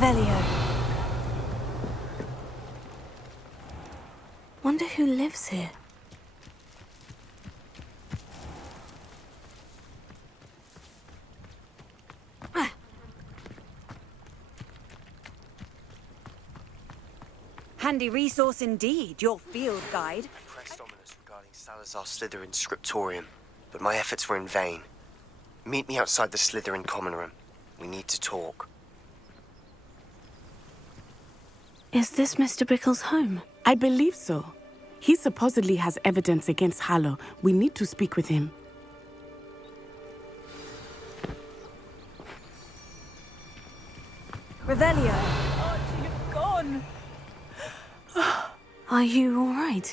Revelio. Wonder who lives here. Handy resource indeed, your field guide. Pressed ominous regarding Salazar Slytherin's scriptorium, but my efforts were in vain. Meet me outside the Slytherin common room. We need to talk. Is this Mr. Bickle's home? I believe so. He supposedly has evidence against Harlow. We need to speak with him. Revelio. Archie, you're gone. Are you all right?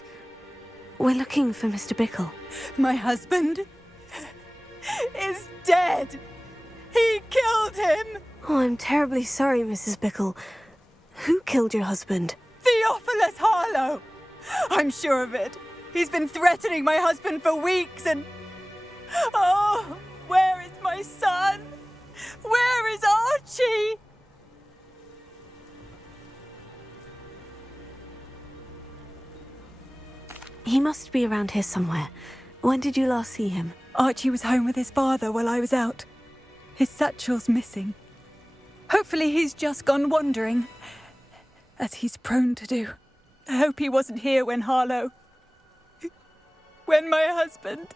We're looking for Mr. Bickle. My husband is dead. He killed him. Oh, I'm terribly sorry, Mrs. Bickle. Who killed your husband? Theophilus Harlow. I'm sure of it. He's been threatening my husband for weeks and... Oh, where is my son? Where is Archie? He must be around here somewhere. When did you last see him? Archie was home with his father while I was out. His satchel's missing. Hopefully he's just gone wandering, as he's prone to do. I hope he wasn't here when Harlow... when my husband...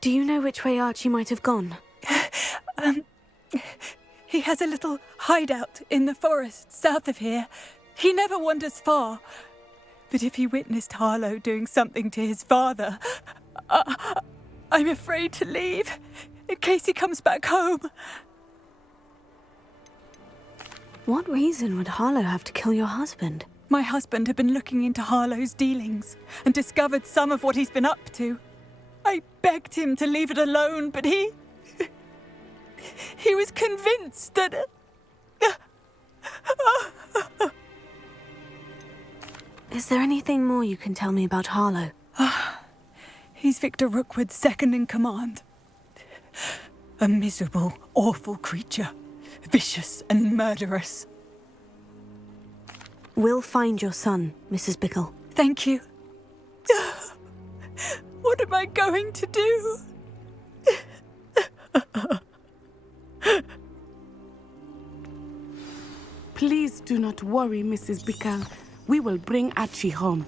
Do you know which way Archie might have gone? He has a little hideout in the forest south of here. He never wanders far. But if he witnessed Harlow doing something to his father, I'm afraid to leave, in case he comes back home. What reason would Harlow have to kill your husband? My husband had been looking into Harlow's dealings and discovered some of what he's been up to. I begged him to leave it alone, but he was convinced that... Is there anything more you can tell me about Harlow? He's Victor Rookwood's second in command. A miserable, awful creature. Vicious and murderous. We'll find your son, Mrs. Bickle. Thank you. What am I going to do? Please do not worry, Mrs. Bickle. We will bring Archie home.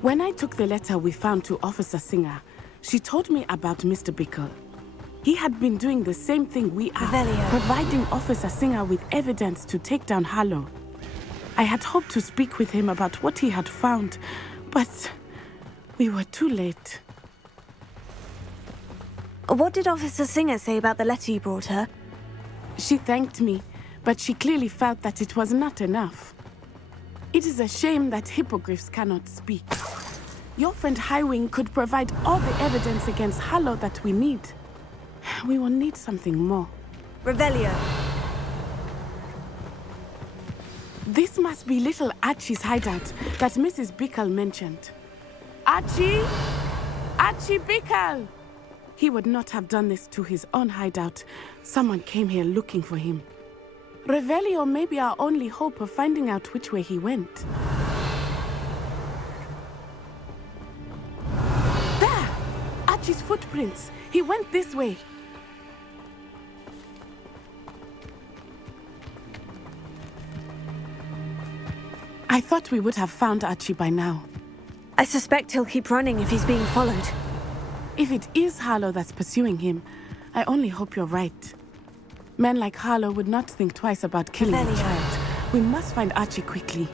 When I took the letter we found to Officer Singer, she told me about Mr. Bickle. He had been doing the same thing we are, Revelio. providing Officer Singer with evidence to take down Harlow. I had hoped to speak with him about what he had found, but we were too late. What did Officer Singer say about the letter you brought her? She thanked me, but she clearly felt that it was not enough. It is a shame that hippogriffs cannot speak. Your friend Highwing could provide all the evidence against Harlow that we need. We will need something more. Revelio. This must be little Archie's hideout that Mrs. Bickle mentioned. Archie? Archie Bickle! He would not have done this to his own hideout. Someone came here looking for him. Revelio may be our only hope of finding out which way he went. There! Archie's footprints. He went this way. I thought we would have found Archie by now. I suspect he'll keep running if he's being followed. If it is Harlow that's pursuing him, I only hope you're right. Men like Harlow would not think twice about killing a child. We must find Archie quickly.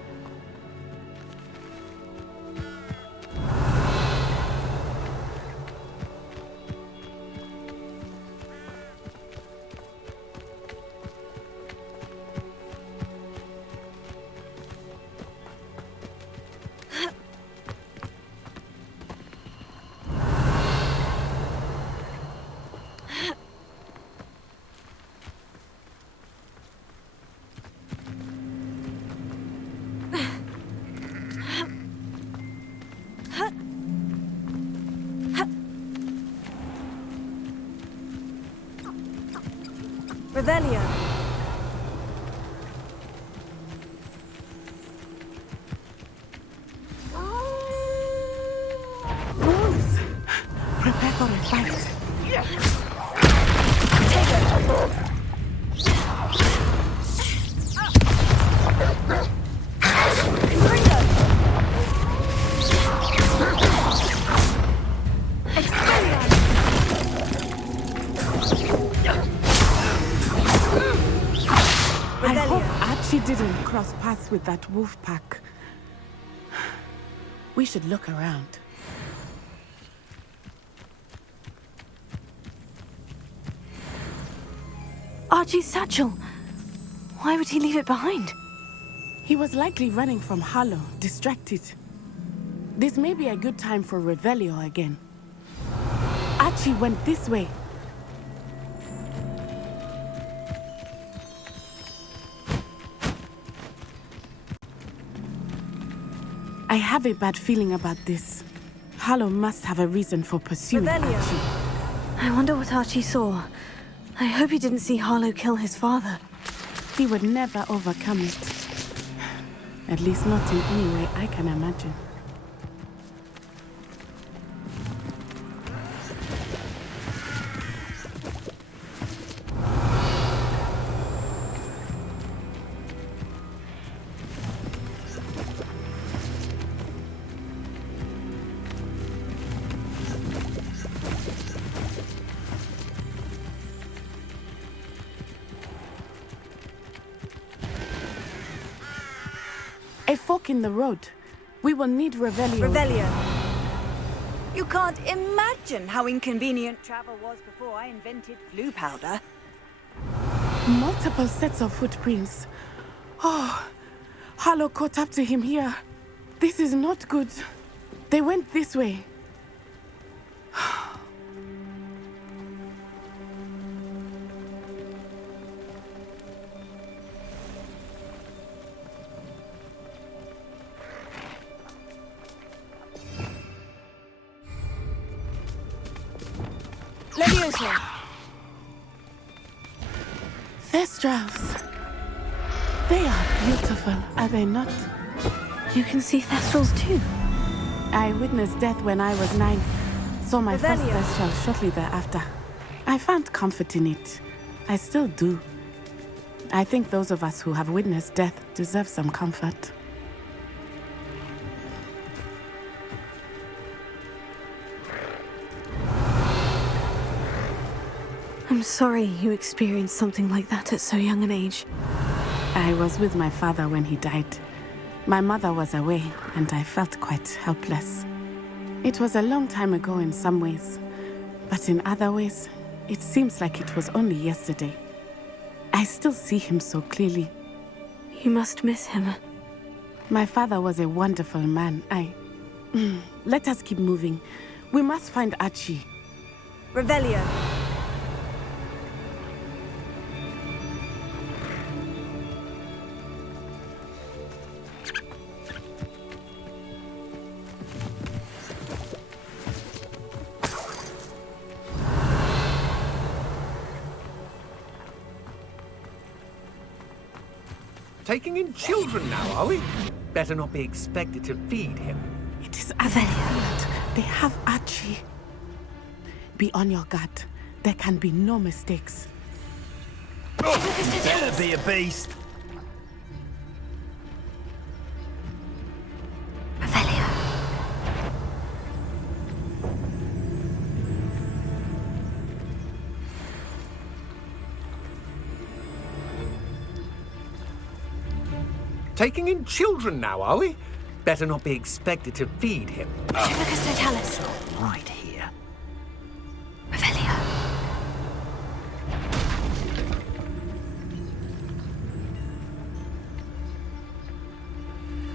Revelio. Wolves! Prepare for a fight. I hope Archie didn't cross paths with that wolf pack. We should look around. Archie's satchel. Why would he leave it behind? He was likely running from Harlow, distracted. This may be a good time for Revelio again. Archie went this way. I have a bad feeling about this. Harlow must have a reason for pursuing Revelio. Archie. I wonder what Archie saw. I hope he didn't see Harlow kill his father. He would never overcome it. At least not in any way I can imagine. A fork in the road. We will need Revelio. Revelio. You can't imagine how inconvenient travel was before I invented blue powder. Multiple sets of footprints. Oh, Harlow caught up to him here. This is not good. They went this way. Leviosa. Thestrals. They are beautiful, are they not? You can see Thestrals too. I witnessed death when I was 9. Saw my first Revelio. Thestral shortly thereafter. I found comfort in it. I still do. I think those of us who have witnessed death deserve some comfort. I'm sorry you experienced something like that at so young an age. I was with my father when he died. My mother was away, and I felt quite helpless. It was a long time ago in some ways, but in other ways, it seems like it was only yesterday. I still see him so clearly. You must miss him. My father was a wonderful man. Let us keep moving. We must find Archie. Revelio. Taking in children now, are we? Better not be expected to feed him. It is as I feared. They have Archie. Be on your guard. There can be no mistakes. Better be a beast. Revelio. Taking in children now, are we? Better not be expected to feed him. Timicus Totalis. Right here. Revelio.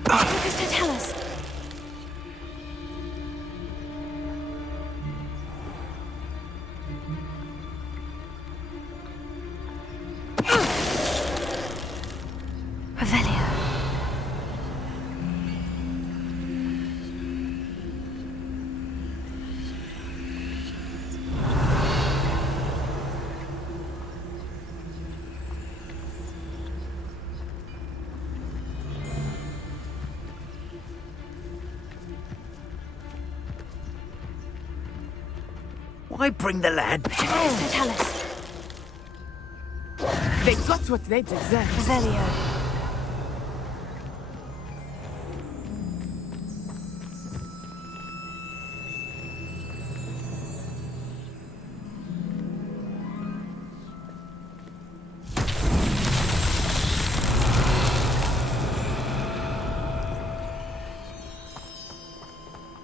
Timicus Totalis. Revelio. I bring the lad? Fatalis. They got what they deserve. Revelio.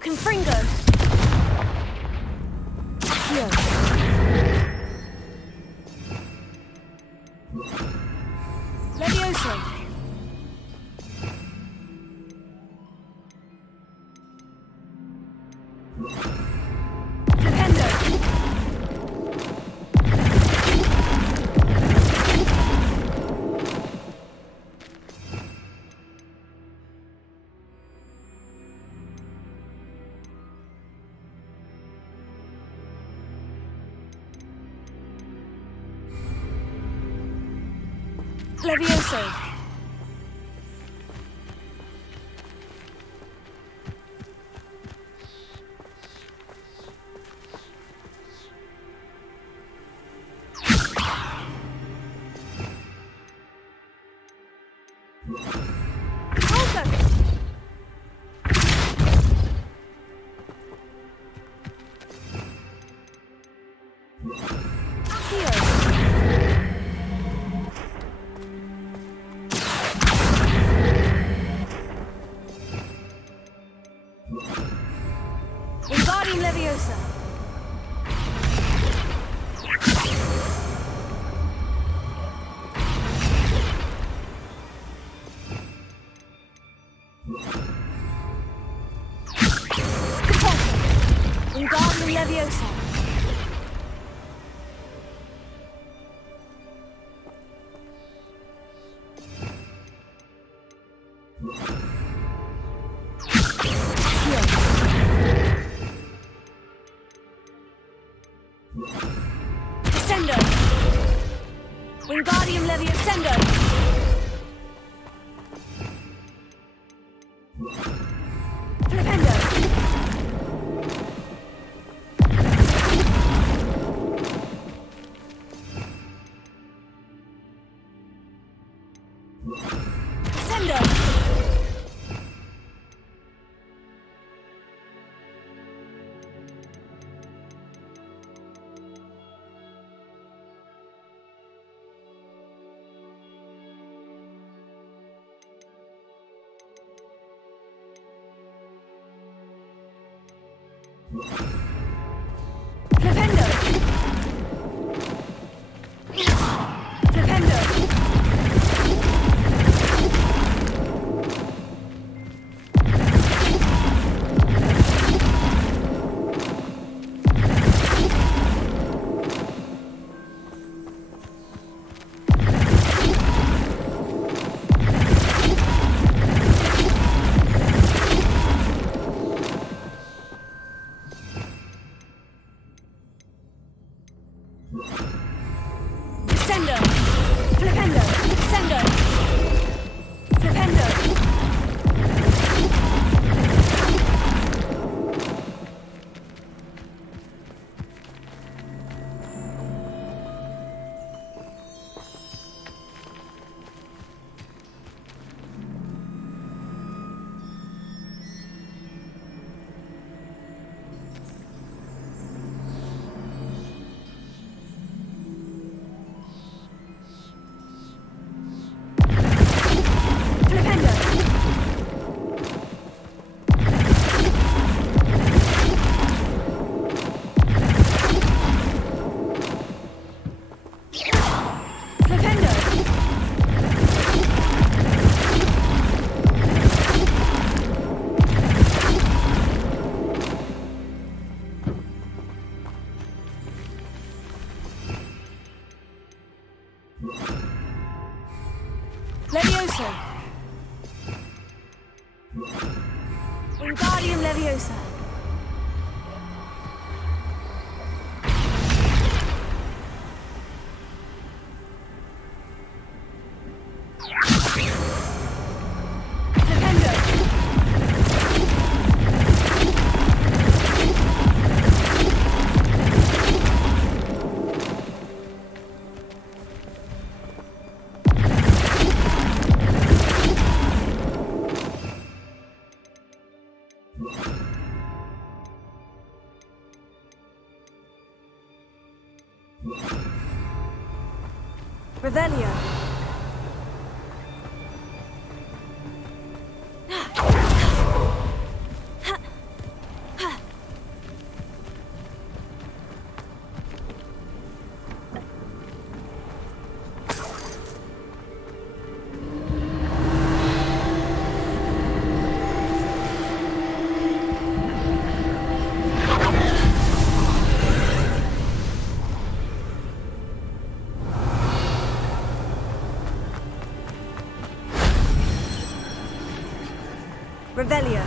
Confringo. Accio. Levioso. Flipendo. Levioso. Repulsor. Accio. Wingardium Leviosa. Repulsor. Wingardium Leviosa. Descendo. Wingardium Leviosa. Flipendo. Descendo. Flipendo. Flipendo. Descendo. Flipendo. Descendo. Flipendo. Flipendo. Flipendo. Levioso. Wingardium Leviosa. Flipendo. Revelio. Revelio.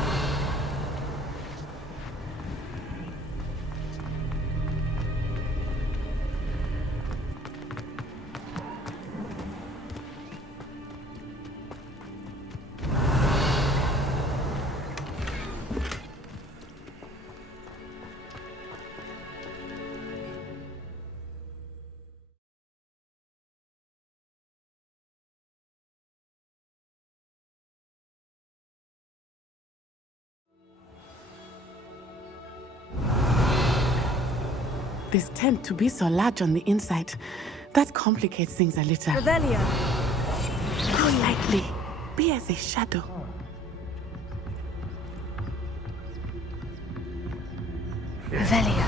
This tent to be so large on the inside, that complicates things a little. Revelio. Go lightly. Be as a shadow. Revelio.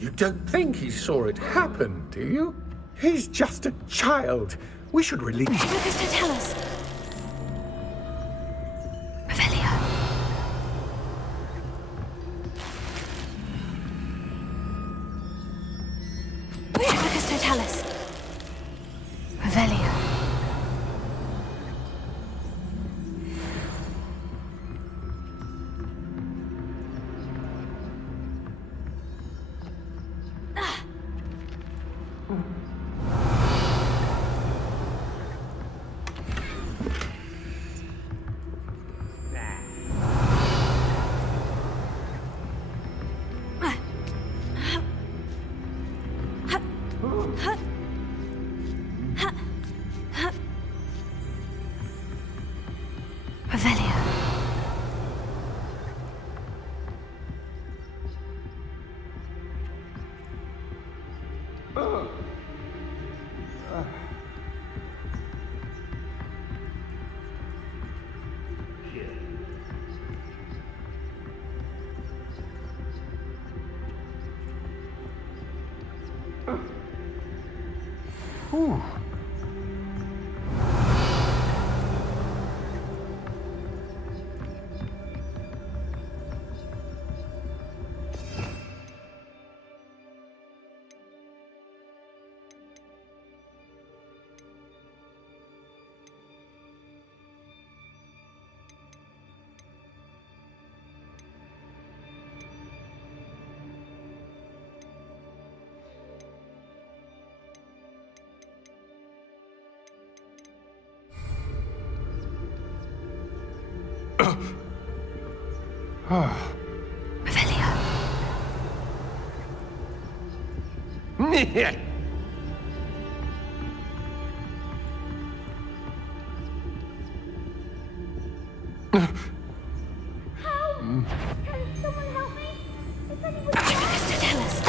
You don't think he saw it happen, do you? He's just a child. We should release... Focus to tell us. Revelio. Focus to tell us. Revelio. Revelio. Ooh. Revelio. Focus to tell us.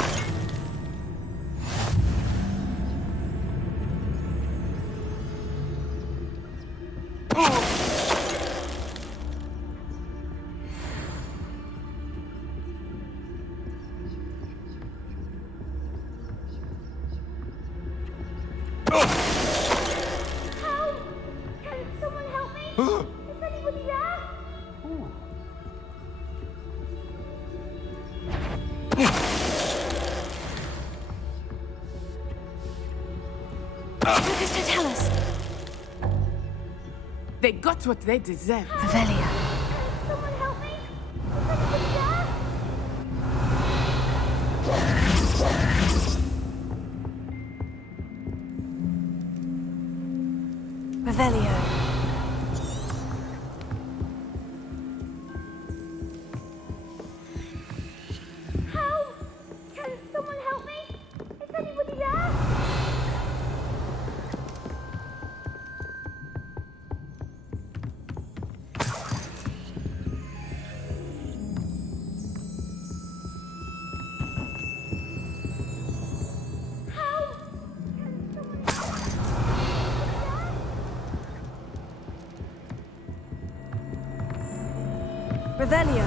Focus to tell us. They got what they deserved. Revelio. Someone help me! Is anybody there? Revelio. Help! Can someone help me? Is anybody there? Revelio.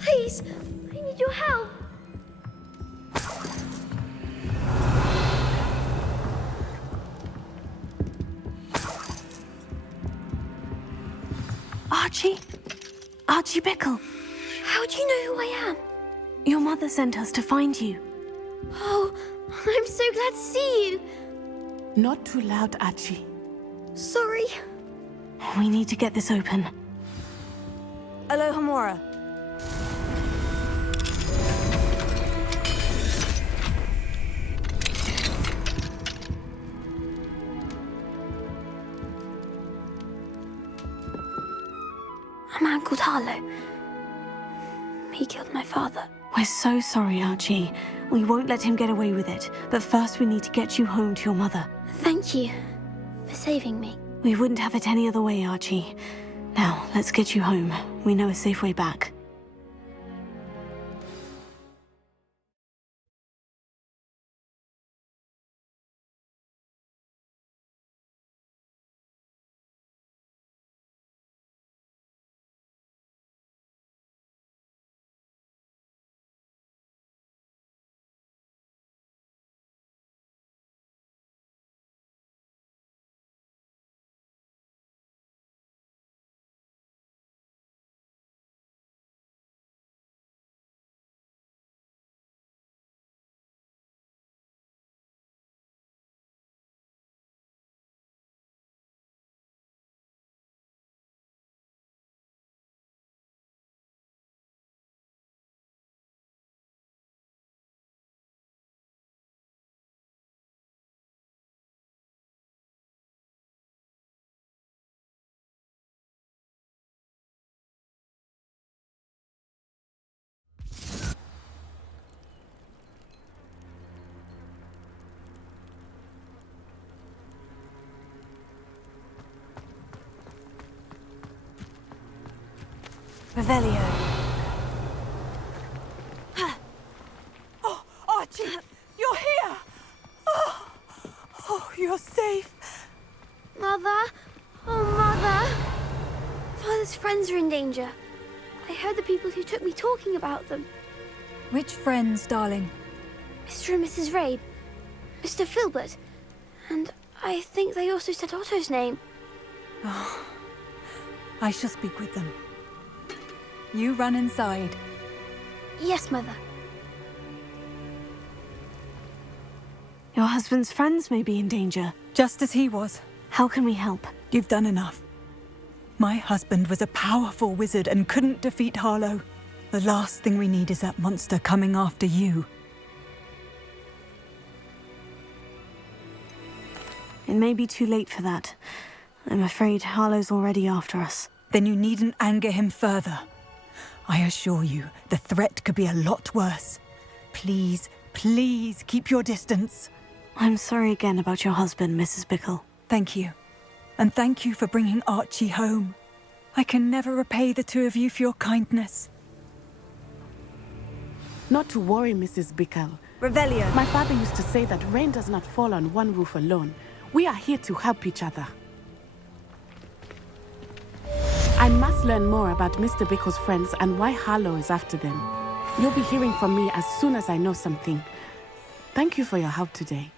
Please, I need your help. Archie? Archie Bickle. How do you know who I am? Your mother sent us to find you. Oh, I'm so glad to see you. Not too loud, Archie. Sorry. We need to get this open. Alohomora. A man called Harlow. He killed my father. We're so sorry, Archie. We won't let him get away with it. But first we need to get you home to your mother. Thank you for saving me. We wouldn't have it any other way, Archie. Now, let's get you home. We know a safe way back. Revelio. Oh, Archie, you're here! Oh, you're safe. Mother? Oh, Mother! Father's friends are in danger. I heard the people who took me talking about them. Which friends, darling? Mr. and Mrs. Rabe, Mr. Filbert, and I think they also said Otto's name. I shall speak with them. You run inside. Yes, Mother. Your husband's friends may be in danger. Just as he was. How can we help? You've done enough. My husband was a powerful wizard and couldn't defeat Harlow. The last thing we need is that monster coming after you. It may be too late for that. I'm afraid Harlow's already after us. Then you needn't anger him further. I assure you, the threat could be a lot worse. Please, please keep your distance. I'm sorry again about your husband, Mrs. Bickle. Thank you. And thank you for bringing Archie home. I can never repay the two of you for your kindness. Not to worry, Mrs. Bickle. Revelio. My father used to say that rain does not fall on one roof alone. We are here to help each other. I must learn more about Mr. Bickle's friends and why Harlow is after them. You'll be hearing from me as soon as I know something. Thank you for your help today.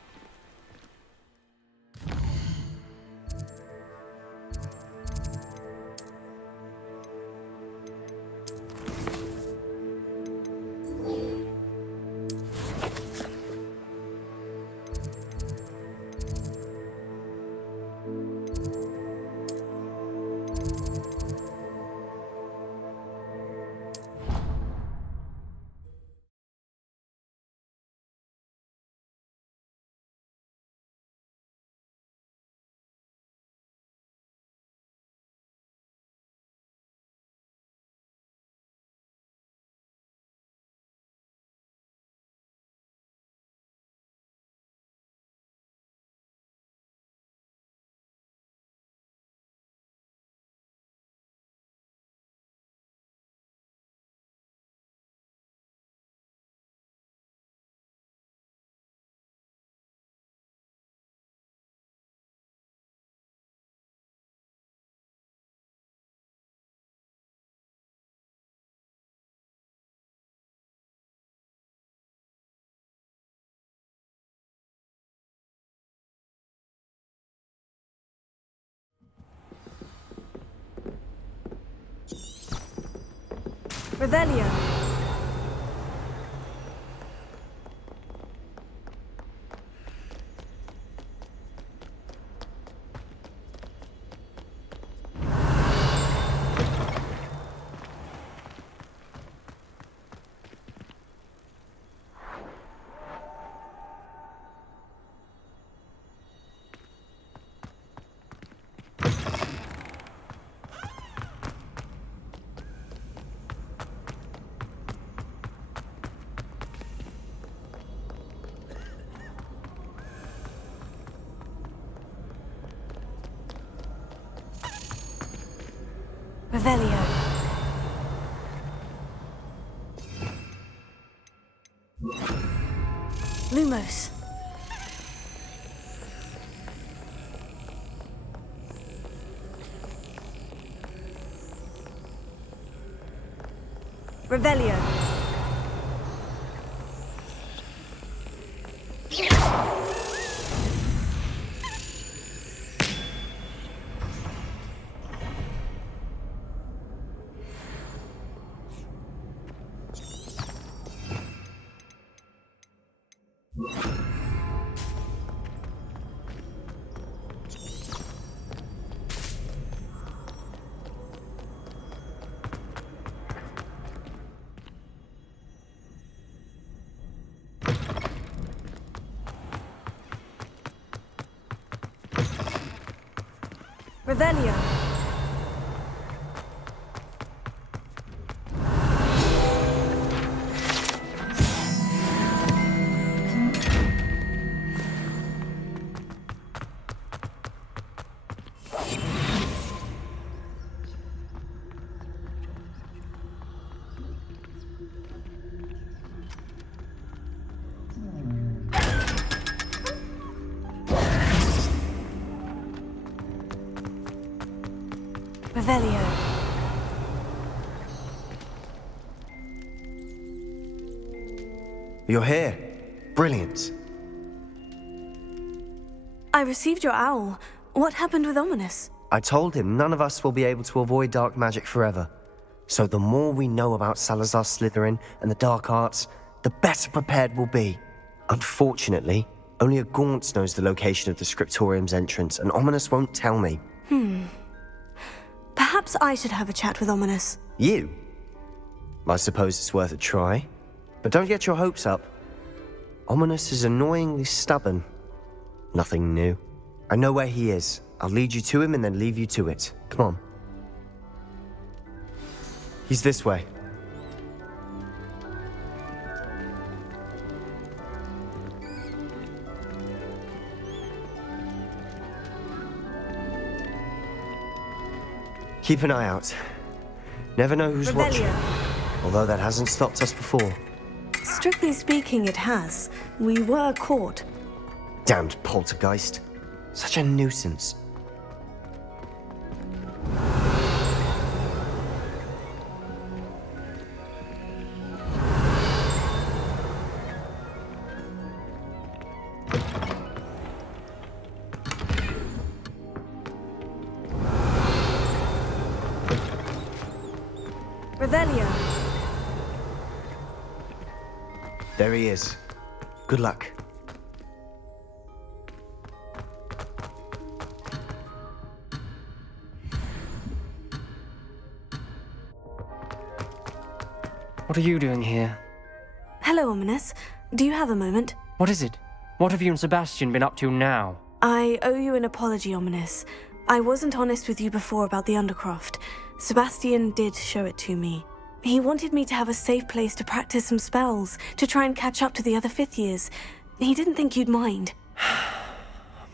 Revelio. Revelio. Lumos. Revelio. Revelio. Revelio. You're here. Brilliant. I received your owl. What happened with Ominous? I told him none of us will be able to avoid dark magic forever. So the more we know about Salazar Slytherin and the dark arts, the better prepared we'll be. Unfortunately, only a Gaunt knows the location of the Scriptorium's entrance, and Ominous won't tell me. Perhaps I should have a chat with Ominous. You? I suppose it's worth a try. But don't get your hopes up. Ominous is annoyingly stubborn. Nothing new. I know where he is. I'll lead you to him and then leave you to it. Come on. He's this way. Keep an eye out. Never know who's watching. Although that hasn't stopped us before. Strictly speaking, it has. We were caught. Damned poltergeist. Such a nuisance. Revelio. There he is. Good luck. What are you doing here? Hello, Ominous. Do you have a moment? What is it? What have you and Sebastian been up to now? I owe you an apology, Ominous. I wasn't honest with you before about the Undercroft. Sebastian did show it to me. He wanted me to have a safe place to practice some spells, to try and catch up to the other fifth years. He didn't think you'd mind.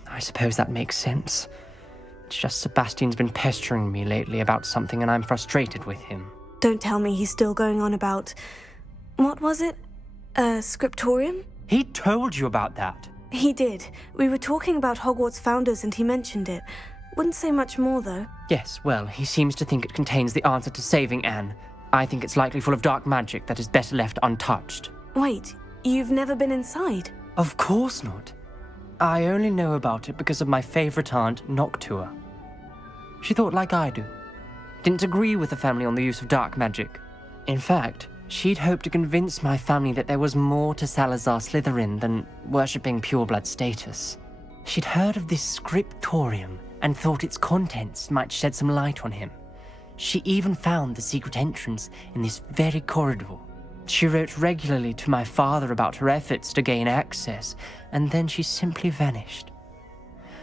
I suppose that makes sense. It's just Sebastian's been pestering me lately about something and I'm frustrated with him. Don't tell me he's still going on about... What was it? Scriptorium? He told you about that? He did. We were talking about Hogwarts founders and he mentioned it. Wouldn't say much more, though. Yes, well, he seems to think it contains the answer to saving Anne. I think it's likely full of dark magic that is better left untouched. Wait, you've never been inside? Of course not. I only know about it because of my favorite aunt, Noctua. She thought like I do. Didn't agree with the family on the use of dark magic. In fact, she'd hoped to convince my family that there was more to Salazar Slytherin than worshipping pureblood status. She'd heard of this scriptorium and thought its contents might shed some light on him. She even found the secret entrance in this very corridor. She wrote regularly to my father about her efforts to gain access, and then she simply vanished.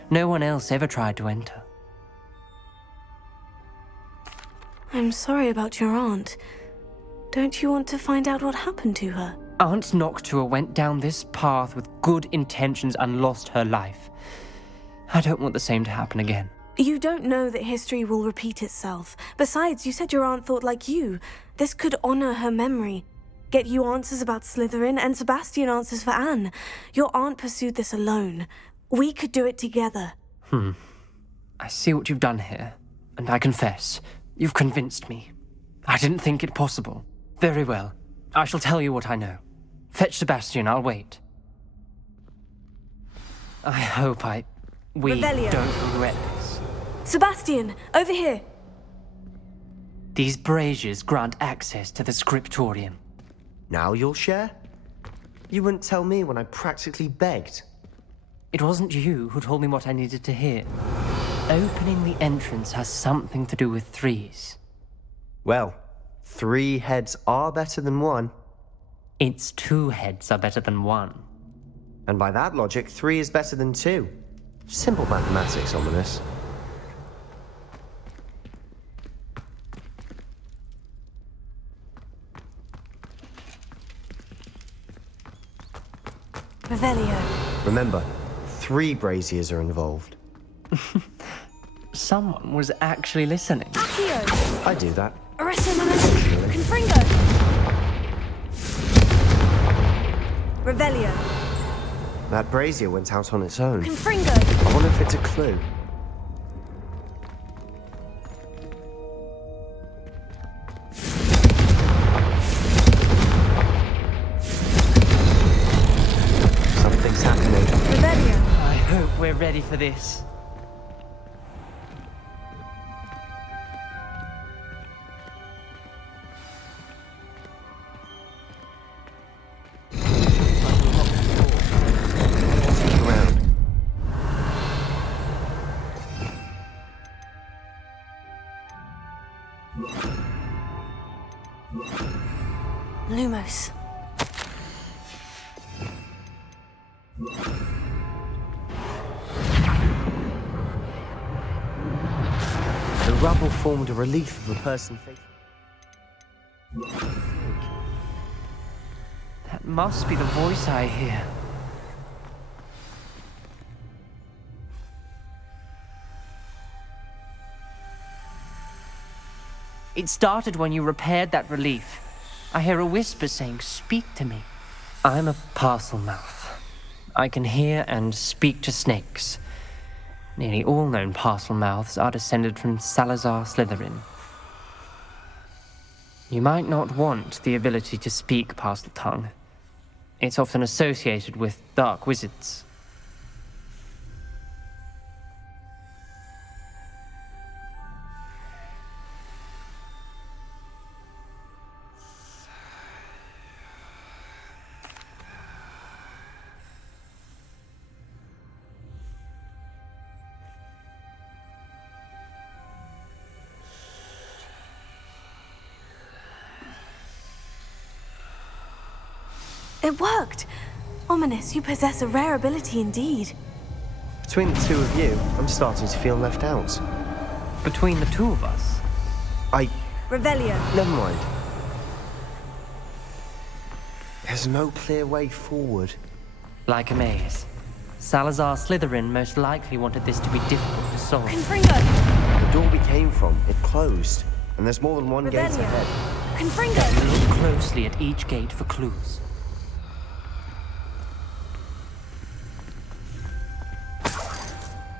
No one else ever tried to enter. I'm sorry about your aunt. Don't you want to find out what happened to her? Aunt Noctua went down this path with good intentions and lost her life. I don't want the same to happen again. You don't know that history will repeat itself. Besides, you said your aunt thought like you. This could honor her memory. Get you answers about Slytherin, and Sebastian answers for Anne. Your aunt pursued this alone. We could do it together. I see what you've done here, and I confess, you've convinced me. I didn't think it possible. Very well. I shall tell you what I know. Fetch Sebastian, I'll wait. I hope we Revelio. don't regret this. Sebastian, over here. These braziers grant access to the scriptorium. Now you'll share? You wouldn't tell me when I practically begged. It wasn't you who told me what I needed to hear. Opening the entrance has something to do with threes. Well, 3 heads are better than 1. Its 2 heads are better than 1. And by that logic, 3 is better than 2. Simple mathematics, ominous. Revelio. Remember, 3 braziers are involved. Someone was actually listening. Accio. I do that. Arresto Momentum. Confringo. Revelio. That brazier went out on its own. Confringo. I wonder if it's a clue. Something's happening. Revelio. I hope we're ready for this. Lumos. The rubble formed a relief of a person facing. That must be the voice I hear. It started when you repaired that relief. I hear a whisper saying, "Speak to me." I'm a parcel mouth. I can hear and speak to snakes. Nearly all known parcel mouths are descended from Salazar Slytherin. You might not want the ability to speak parcel tongue. It's often associated with dark wizards. It worked! Ominous, you possess a rare ability indeed. Between the 2 of you, I'm starting to feel left out. Between the 2 of us, Revelio. Never mind. There's no clear way forward. like a maze. Salazar Slytherin most likely wanted this to be difficult to solve. Confringo! The door we came from, it closed. And there's more than one gate Revelio. ahead. Confringo! Look closely at each gate for clues.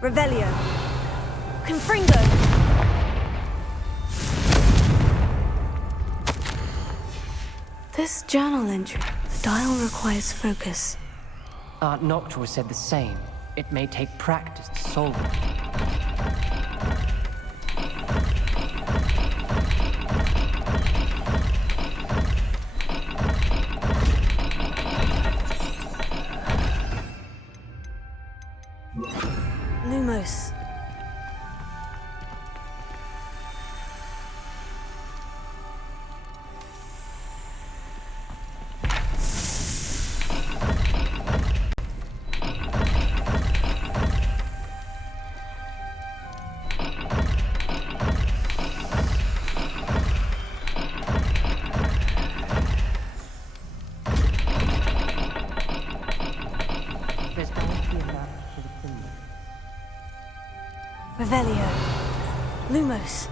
Revelio. Confringo! This journal entry. The dial requires focus. Aunt Noctua said the same. It may take practice to solve it. Revelio. Lumos.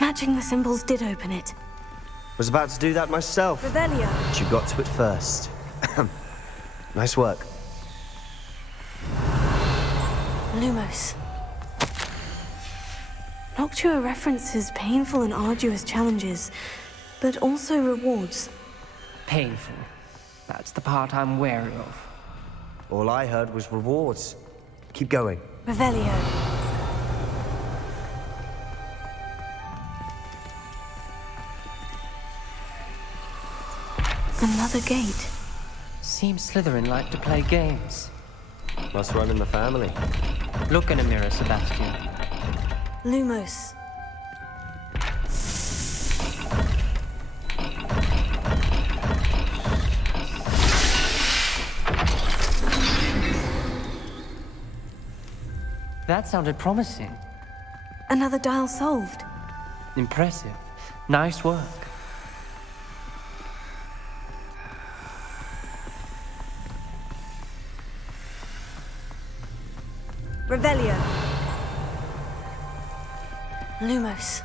Matching the symbols did open it. Was about to do that myself. Revelio. But you got to it first. Nice work. Lumos. Noctua references painful and arduous challenges, but also rewards. Painful. That's the part I'm wary of. All I heard was rewards. Keep going. Revelio. Another gate. Seems Slytherin like to play games. Must run in the family. Look in a mirror, Sebastian. Lumos. That sounded promising. Another dial solved. Impressive. Nice work. Revelio. Lumos.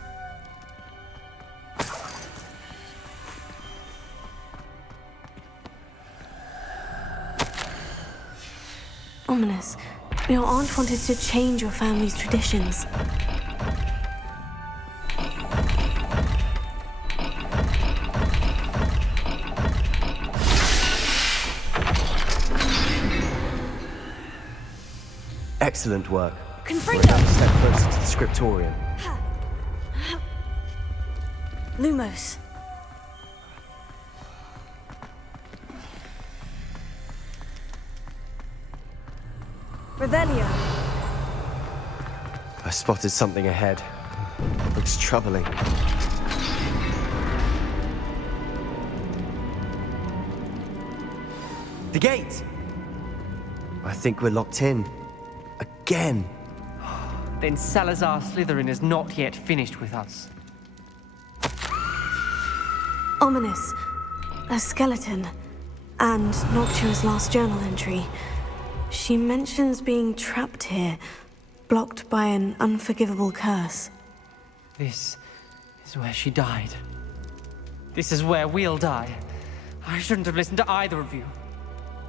Ominous. Your aunt wanted to change your family's traditions. Excellent work. Confringo! We're another step closer to the scriptorium. Lumos. Revelio. I spotted something ahead. Looks troubling. The gate! I think we're locked in. Again! Then Salazar Slytherin is not yet finished with us. Ominous. A skeleton. And Noctua's last journal entry. She mentions being trapped here, blocked by an unforgivable curse. This is where she died. This is where we'll die. I shouldn't have listened to either of you.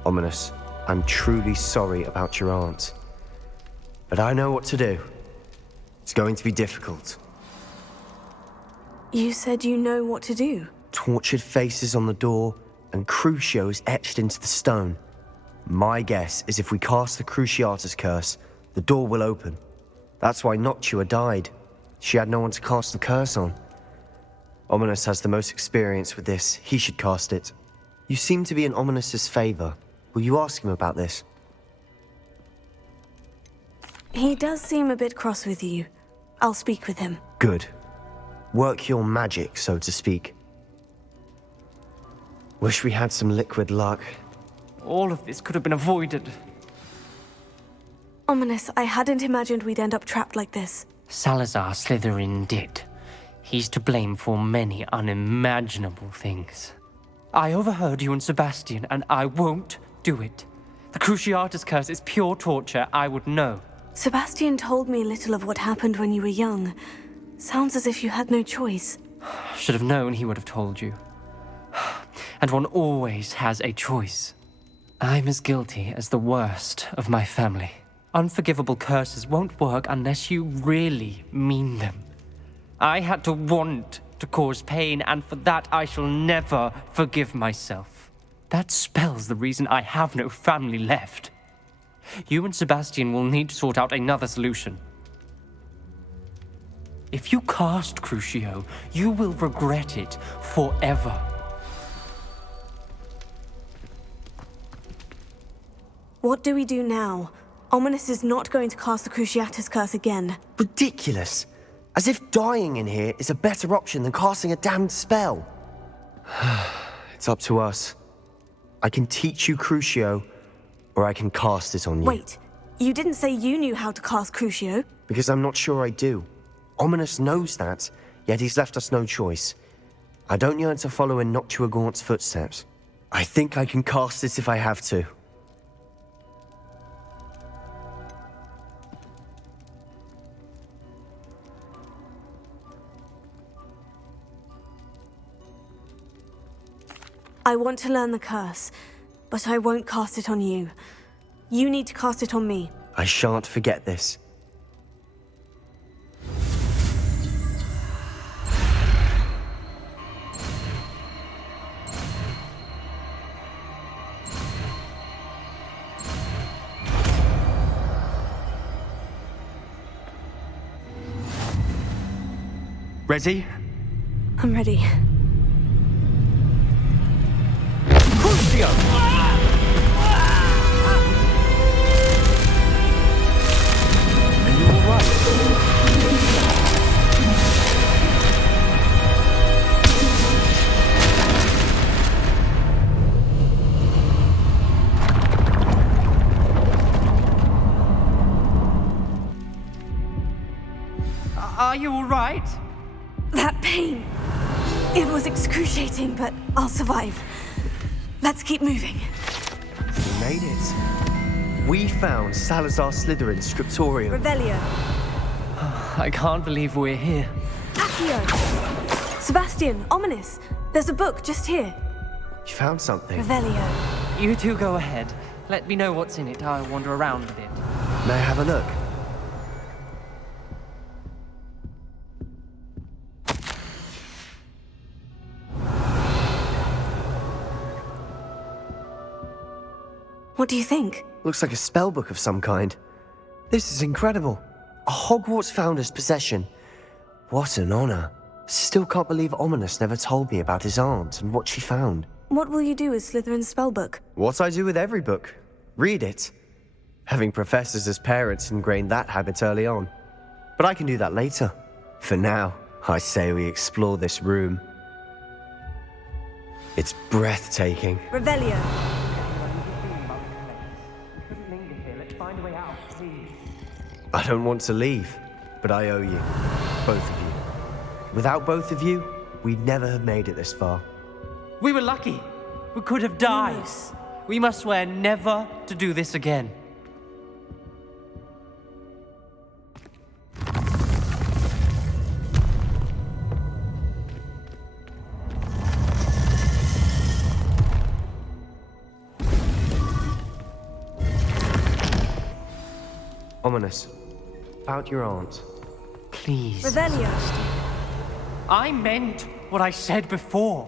Ominous, I'm truly sorry about your aunt. But I know what to do. It's going to be difficult. You said you know what to do. Tortured faces on the door, and Crucios etched into the stone. My guess is if we cast the Cruciatus curse, the door will open. That's why Noctua died. She had no one to cast the curse on. Ominous has the most experience with this. He should cast it. You seem to be in Ominous's favor. Will you ask him about this? He does seem a bit cross with you. I'll speak with him. Good. Work your magic, so to speak. Wish we had some liquid luck. All of this could have been avoided. Ominous, I hadn't imagined we'd end up trapped like this. Salazar Slytherin did. He's to blame for many unimaginable things. I overheard you and Sebastian, and I won't do it. The Cruciatus curse is pure torture, I would know. Sebastian told me little of what happened when you were young. Sounds as if you had no choice. Should have known he would have told you. And one always has a choice. I'm as guilty as the worst of my family. Unforgivable curses won't work unless you really mean them. I had to want to cause pain, and for that I shall never forgive myself. That spells the reason I have no family left. You and Sebastian will need to sort out another solution. If you cast Crucio, you will regret it forever. What do we do now? Ominous is not going to cast the Cruciatus curse again. Ridiculous! As if dying in here is a better option than casting a damned spell. It's up to us. I can teach you Crucio, or I can cast it on you. Wait, you didn't say you knew how to cast Crucio? Because I'm not sure I do. Ominous knows that, yet he's left us no choice. I don't yearn to follow in Noctuagaunt's footsteps. I think I can cast it if I have to. I want to learn the curse, but I won't cast it on you. You need to cast it on me. I shan't forget this. Ready? I'm ready. Crucio! Are you alright? Are you alright? That pain. It was excruciating, but I'll survive. Let's keep moving. We made it. We found Salazar Slytherin's scriptorium. Revelio. I can't believe we're here. Accio. Sebastian, Ominous. There's a book just here. You found something. Revelio. You two go ahead. Let me know what's in it. I'll wander around a bit. May I have a look? What do you think? Looks like a spellbook of some kind. This is incredible. A Hogwarts founder's possession. What an honor. Still can't believe Ominous never told me about his aunt and what she found. What will you do with Slytherin's spellbook? What I do with every book. Read it. Having professors as parents ingrained that habit early on. But I can do that later. For now, I say we explore this room. It's breathtaking. Revelio. I don't want to leave, but I owe you. Both of you. Without both of you, we'd never have made it this far. We were lucky. We could have died. Lumos. We must swear never to do this again. Ominous. About your aunt. Please. Revelio. I meant what I said before.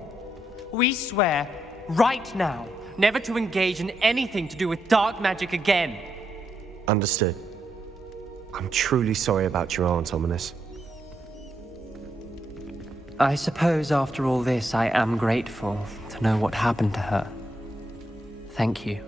We swear, right now, never to engage in anything to do with dark magic again. Understood. I'm truly sorry about your aunt, Ominous. I suppose after all this, I am grateful to know what happened to her. Thank you.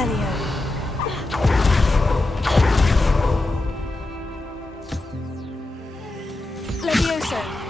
Revelio. Levioso.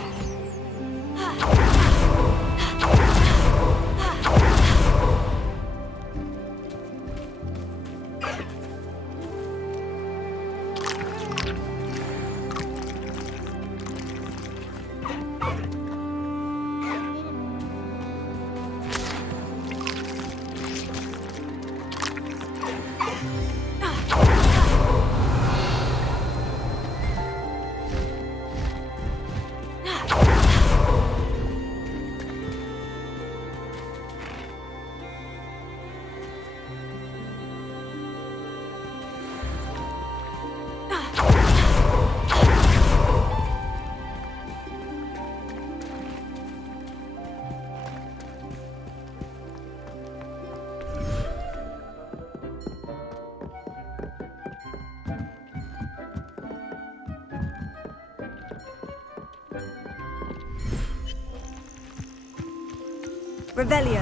Revelio.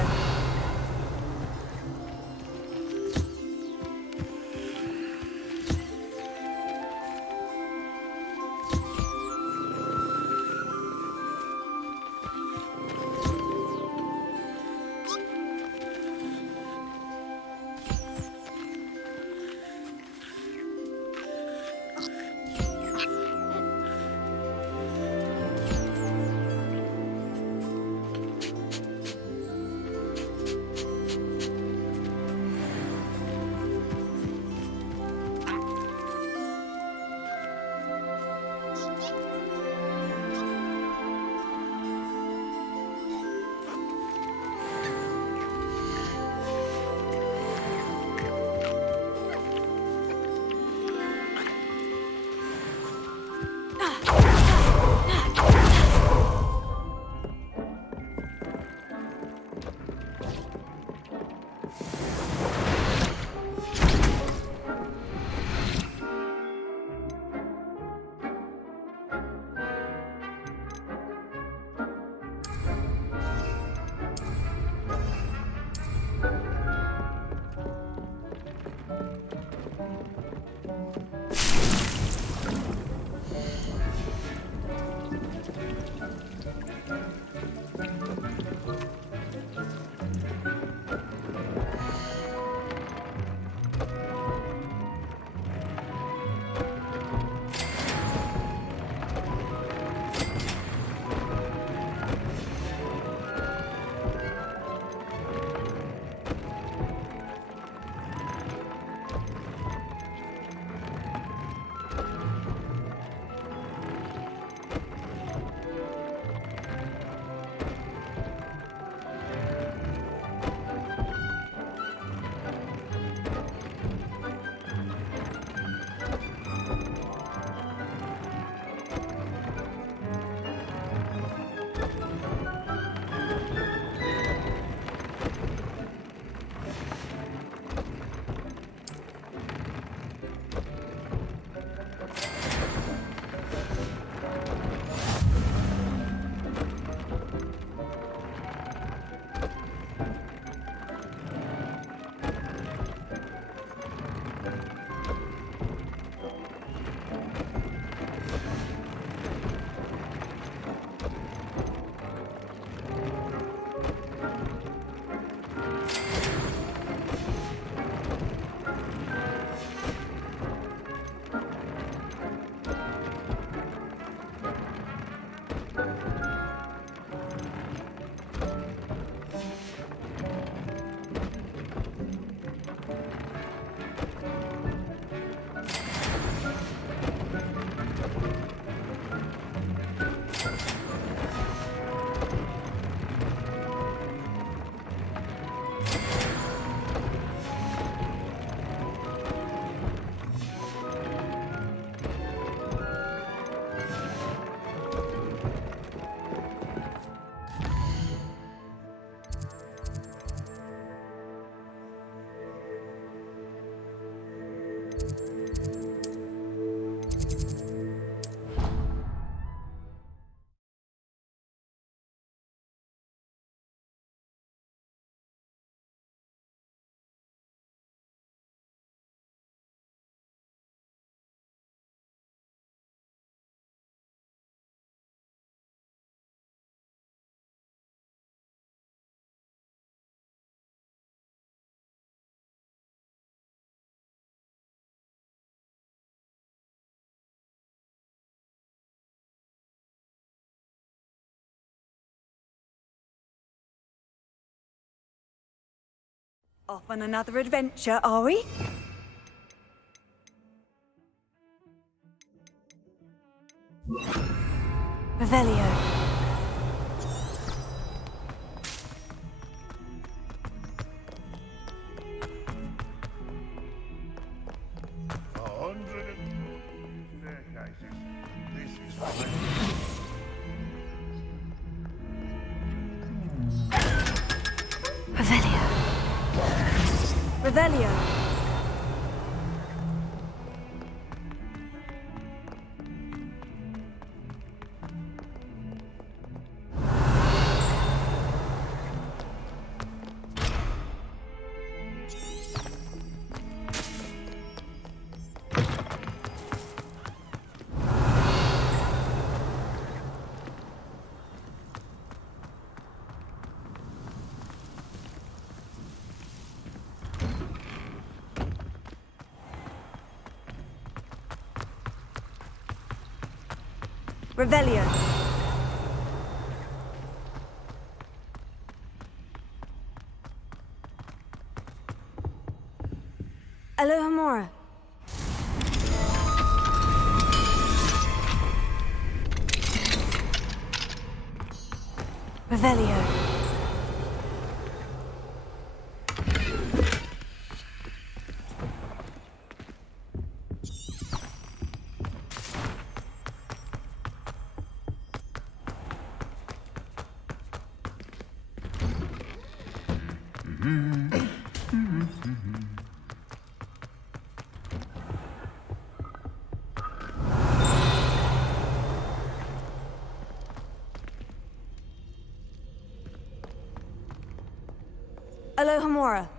Off on another adventure, are we? Revelio. Revelio. Revelio. Revelio. Alohomora. Revelio. Alohomora.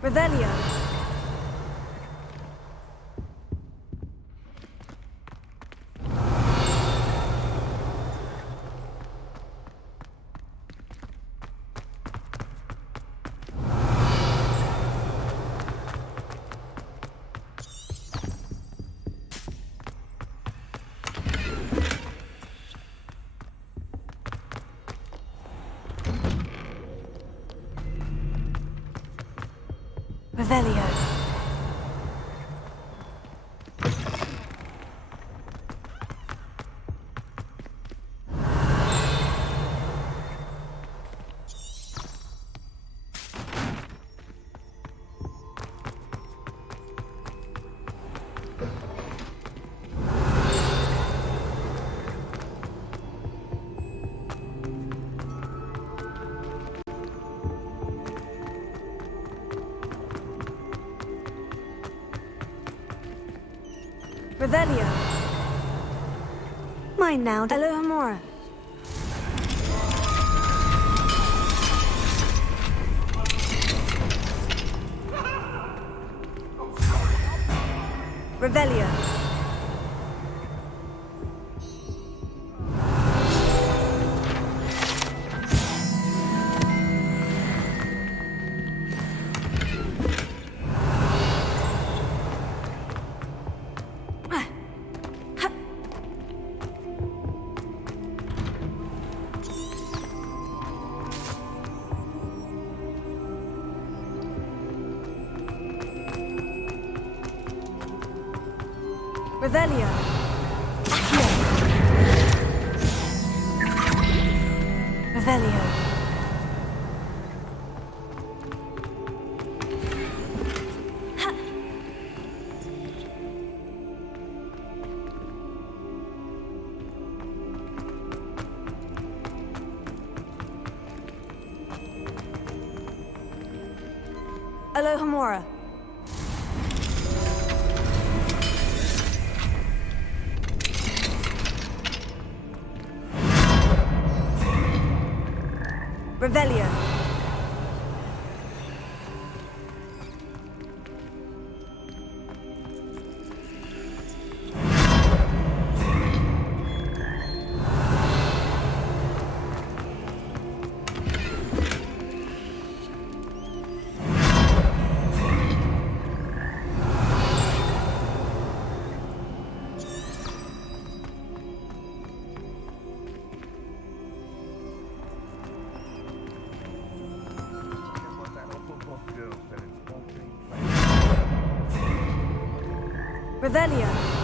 Revelio. Revelio. Revelio. Mine now, Alohomora. Revelio. Revelio. Revelio. Alohomora. Revelio. Revelio.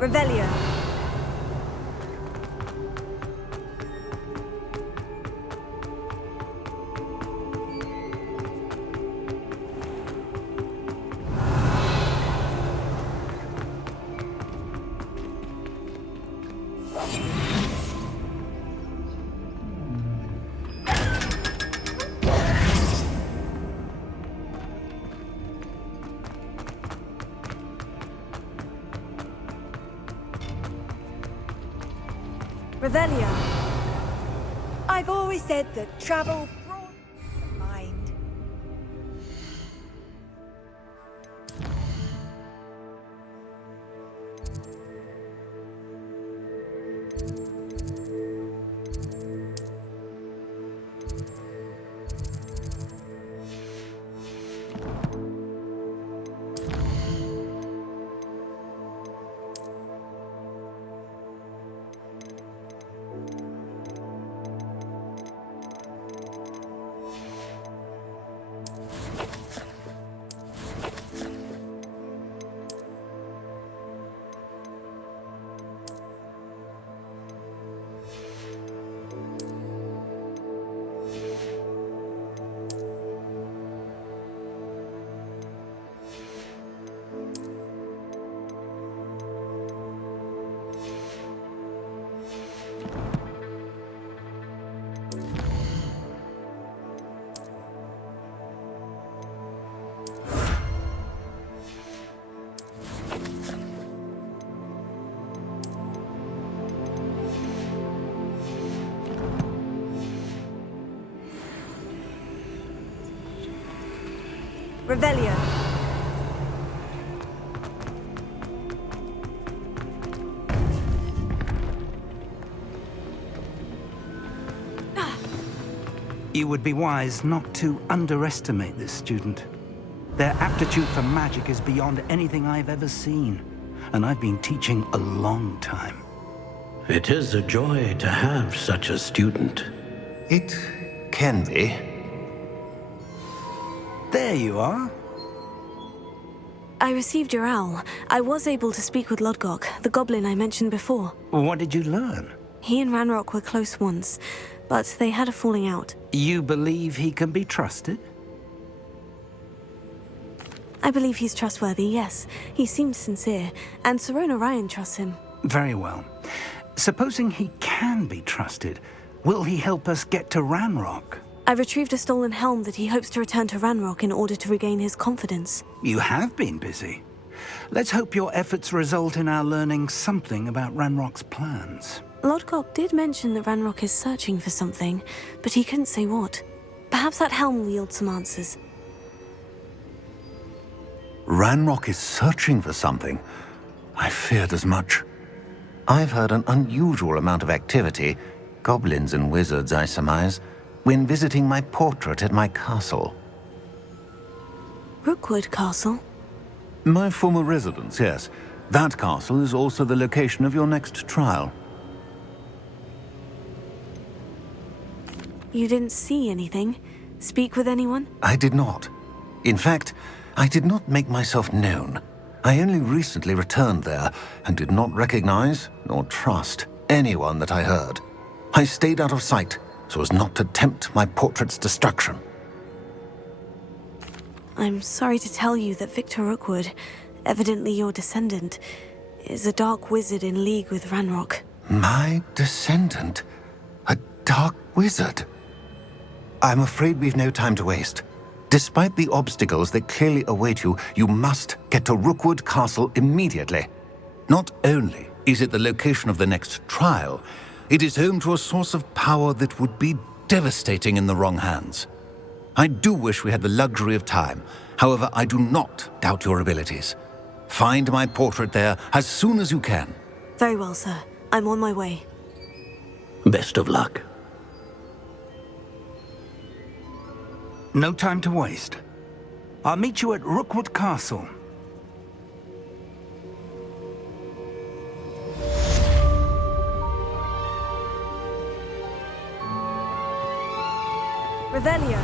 Revelio. Revelio. I've always said that travel broadens the mind. Revelio. You would be wise not to underestimate this student. Their aptitude for magic is beyond anything I've ever seen, and I've been teaching a long time. It is a joy to have such a student. It can be. There you are. I received your owl. I was able to speak with Lodgok, the goblin I mentioned before. What did you learn? He and Ranrock were close once, but they had a falling out. You believe he can be trusted? I believe he's trustworthy, yes. He seemed sincere, and Sirona Ryan trusts him. Very well. Supposing he can be trusted, will he help us get to Ranrock? I retrieved a stolen helm that he hopes to return to Ranrock in order to regain his confidence. You have been busy. Let's hope your efforts result in our learning something about Ranrock's plans. Lodgok did mention that Ranrock is searching for something, but he couldn't say what. Perhaps that helm will yield some answers. Ranrock is searching for something. I feared as much. I've heard an unusual amount of activity, goblins and wizards, I surmise, when visiting my portrait at my castle. Rookwood Castle? My former residence, yes. That castle is also the location of your next trial. You didn't see anything? Speak with anyone? I did not. In fact, I did not make myself known. I only recently returned there and did not recognize nor trust anyone that I heard. I stayed out of sight so as not to tempt my portrait's destruction. I'm sorry to tell you that Victor Rookwood, evidently your descendant, is a dark wizard in league with Ranrock. My descendant? A dark wizard? I'm afraid we've no time to waste. Despite the obstacles that clearly await you, you must get to Rookwood Castle immediately. Not only is it the location of the next trial, It is home to a source of power that would be devastating in the wrong hands. I do wish we had the luxury of time. However, I do not doubt your abilities. Find my portrait there as soon as you can. Very well, sir. I'm on my way. Best of luck. No time to waste. I'll meet you at Rookwood Castle. Revelio.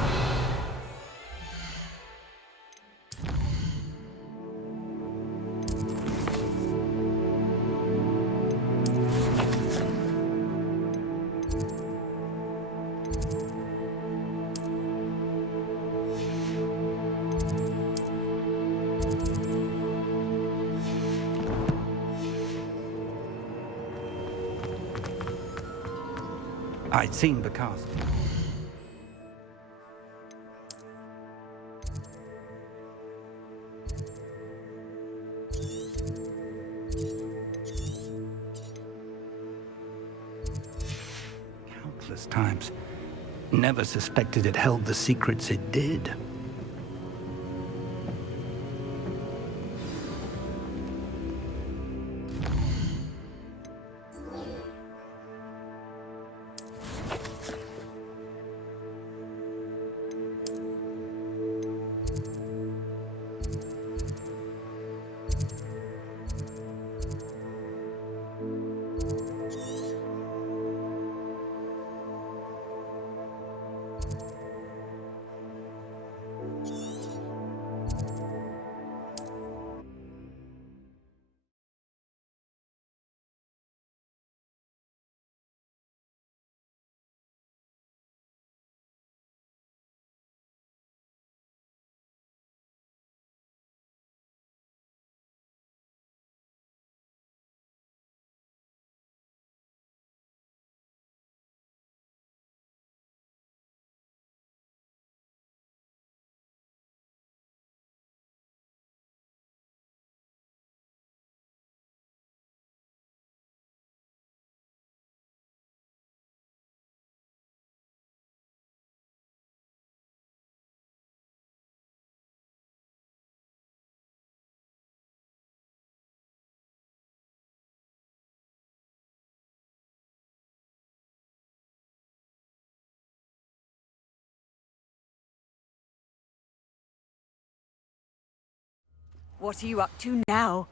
I'd seen the castle. Countless times. Never suspected it held the secrets it did. What are you up to now?